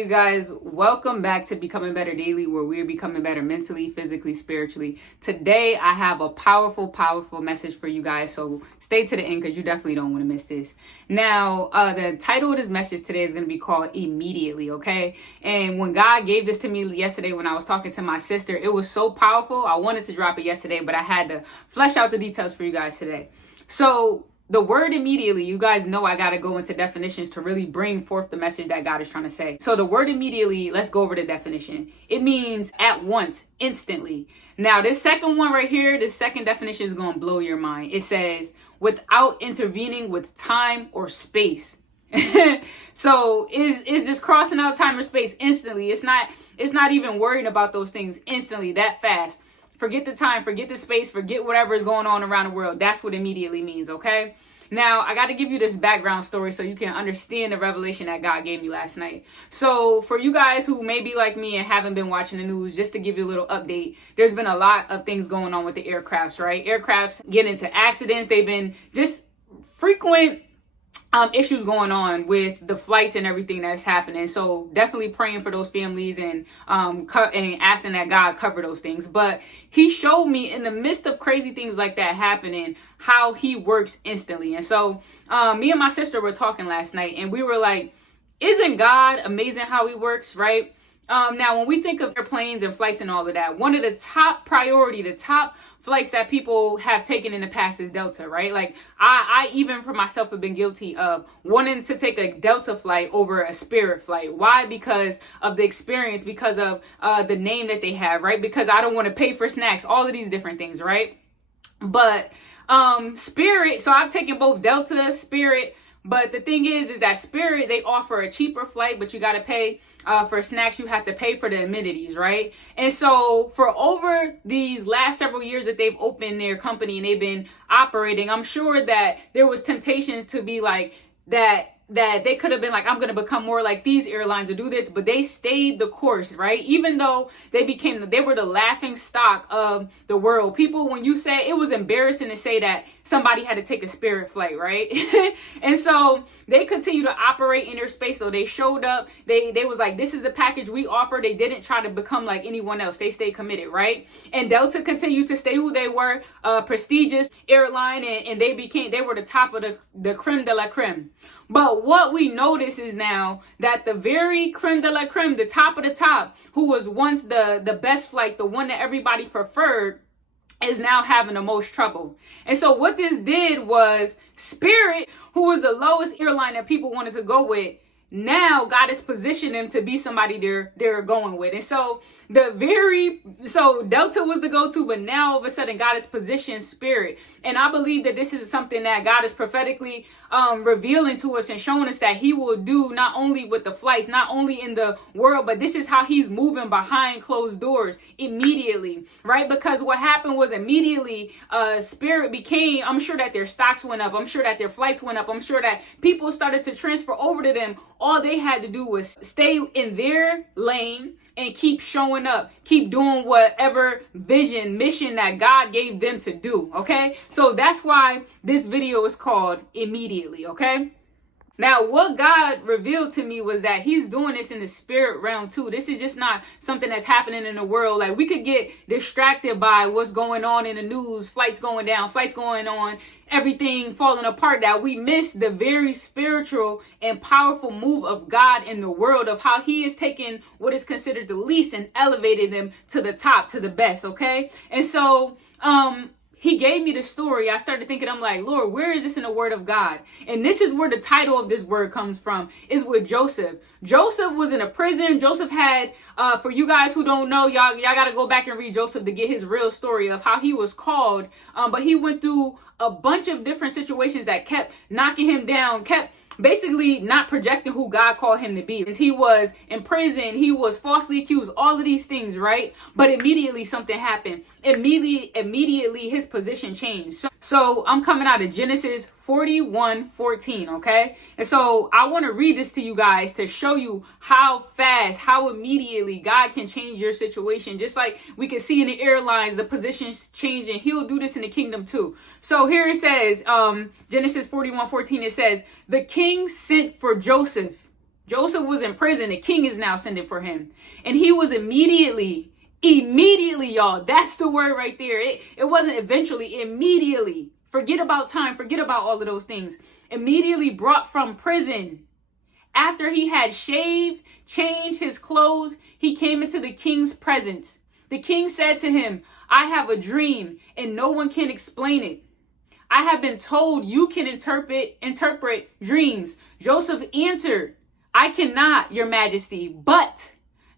you guys, welcome back to Becoming Better Daily, where we're becoming better mentally, physically, spiritually. Today, I have a powerful message for you guys, so stay to the end because you definitely don't want to miss this. Now, the title of this message today is going to be called Immediately, okay? And when God gave this to me yesterday when I was talking to my sister, it was so powerful. I wanted to drop it yesterday, but I had to flesh out the details for you guys today. So, the word immediately, you guys know I got to go into definitions to really bring forth the message that God is trying to say. So the word immediately, let's go over the definition. It means at once, instantly. Now, this second one right here, this second definition is going to blow your mind. It says, without intervening with time or space. So is this crossing out time or space instantly? It's not even worrying about those things instantly, that fast. Forget the time, forget the space, forget whatever is going on around the world. That's what immediately means, okay? Now, I got to give you this background story so you can understand the revelation that God gave me last night. So, for you guys who may be like me and haven't been watching the news, just to give you a little update, there's been a lot of things going on with the aircrafts, right? Aircrafts get into accidents. They've been just frequent issues going on with the flights and everything that's happening. So definitely praying for those families and asking that God cover those things. But he showed me in the midst of crazy things like that happening, how he works instantly. And so me and my sister were talking last night and we were like, isn't God amazing how he works, right? Now, when we think of airplanes and flights and all of that, one of the top flights that people have taken in the past is Delta, right? Like I even for myself have been guilty of wanting to take a Delta flight over a Spirit flight. Why? Because of the experience, because of the name that they have, right? Because I don't want to pay for snacks, all of these different things, right? But Spirit, so I've taken both Delta, Spirit. But the thing is that Spirit, they offer a cheaper flight, but you got to pay for snacks. You have to pay for the amenities, right? And so for over these last several years that they've opened their company and they've been operating, I'm sure that there was temptations to be like that they could have been like, I'm going to become more like these airlines or do this, but they stayed the course, right? Even though they were the laughing stock of the world. People, when you say, it was embarrassing to say that somebody had to take a Spirit flight, right? And so they continue to operate in their space. So they showed up, they was like, this is the package we offer. They didn't try to become like anyone else. They stayed committed, right? And Delta continued to stay who they were, prestigious airline, and they were the top of the creme de la creme. But what we notice is now that the very creme de la creme, the top of the top, who was once the best flight, the one that everybody preferred, is now having the most trouble. And so what this did was Spirit, who was the lowest airline that people wanted to go with, now God has positioned them to be somebody they're going with. And so Delta was the go-to, but now all of a sudden God has positioned Spirit. And I believe that this is something that God is prophetically revealing to us and showing us that he will do not only with the flights, not only in the world, but this is how he's moving behind closed doors immediately, right? Because what happened was immediately Spirit became, I'm sure that their stocks went up. I'm sure that their flights went up. I'm sure that people started to transfer over to them. All they had to do was stay in their lane and keep showing up, keep doing whatever mission that God gave them to do, okay? So that's why this video is called Immediately, okay? Now, what God revealed to me was that he's doing this in the spirit realm too. This is just not something that's happening in the world. Like, we could get distracted by what's going on in the news, flights going down, flights going on, everything falling apart, that we miss the very spiritual and powerful move of God in the world, of how he is taking what is considered the least and elevating them to the top, to the best, okay? And so, he gave me the story. I started thinking, I'm like, Lord, where is this in the word of God? And this is where the title of this word comes from, is with Joseph. Joseph was in a prison. Joseph had, for you guys who don't know, y'all got to go back and read Joseph to get his real story of how he was called. But he went through a bunch of different situations that kept knocking him down, kept basically not projecting who God called him to be. He was in prison, he was falsely accused, all of these things, right? But immediately something happened. Immediately his position changed. So I'm coming out of Genesis 41:14, okay? And so I want to read this to you guys to show you how fast, how immediately God can change your situation. Just like we can see in the airlines, the positions changing. He'll do this in the kingdom too. So here it says, Genesis 41:14, it says, the king sent for Joseph Joseph was in prison. The king is now sending for him. And he was immediately, y'all. That's the word right there. It wasn't eventually, immediately. Forget about time. Forget about all of those things. Immediately brought from prison. After he had shaved, changed his clothes, he came into the king's presence. The king said to him, I have a dream and no one can explain it. I have been told you can interpret dreams. Joseph answered, I cannot, your majesty, but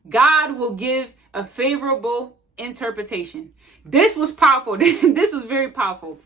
God will give a favorable interpretation. This was powerful. This was very powerful.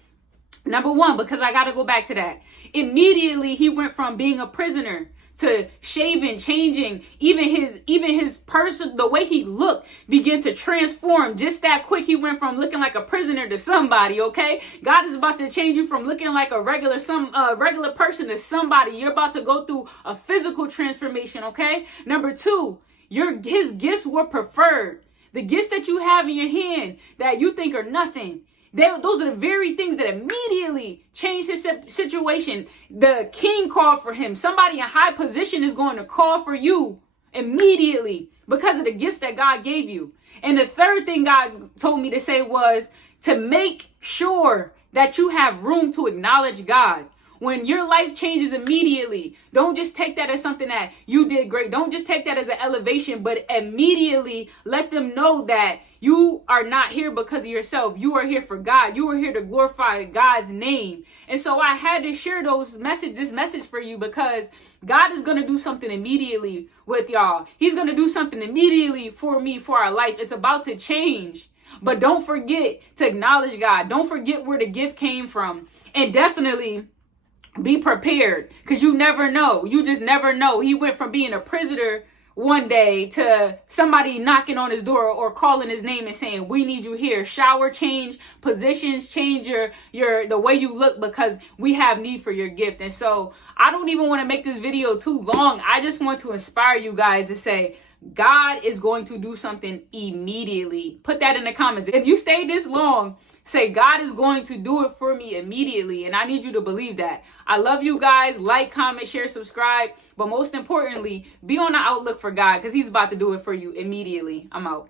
Number one, because I got to go back to that. Immediately, he went from being a prisoner to shaving, changing, even his person, the way he looked began to transform just that quick. He went from looking like a prisoner to somebody, okay? God is about to change you from looking like a regular person to somebody. You're about to go through a physical transformation, okay? Number two, his gifts were preferred. The gifts that you have in your hand that you think are nothing, those are the very things that immediately changed his situation. The king called for him. Somebody in high position is going to call for you immediately because of the gifts that God gave you. And the third thing God told me to say was to make sure that you have room to acknowledge God. When your life changes immediately, don't just take that as something that you did great. Don't just take that as an elevation, but immediately let them know that you are not here because of yourself. You are here for God. You are here to glorify God's name. And so I had to share this message for you because God is going to do something immediately with y'all. He's going to do something immediately for me, for our life. It's about to change. But don't forget to acknowledge God. Don't forget where the gift came from. And definitely be prepared, because you never know. You just never know. He went from being a prisoner one day to somebody knocking on his door or calling his name and saying, we need you here. Shower, change positions, change the way you look because we have need for your gift. And so I don't even want to make this video too long. I just want to inspire you guys to say, God is going to do something immediately. Put that in the comments. If you stayed this long, say, God is going to do it for me immediately. And I need you to believe that. I love you guys. Like, comment, share, subscribe. But most importantly, be on the outlook for God because he's about to do it for you immediately. I'm out.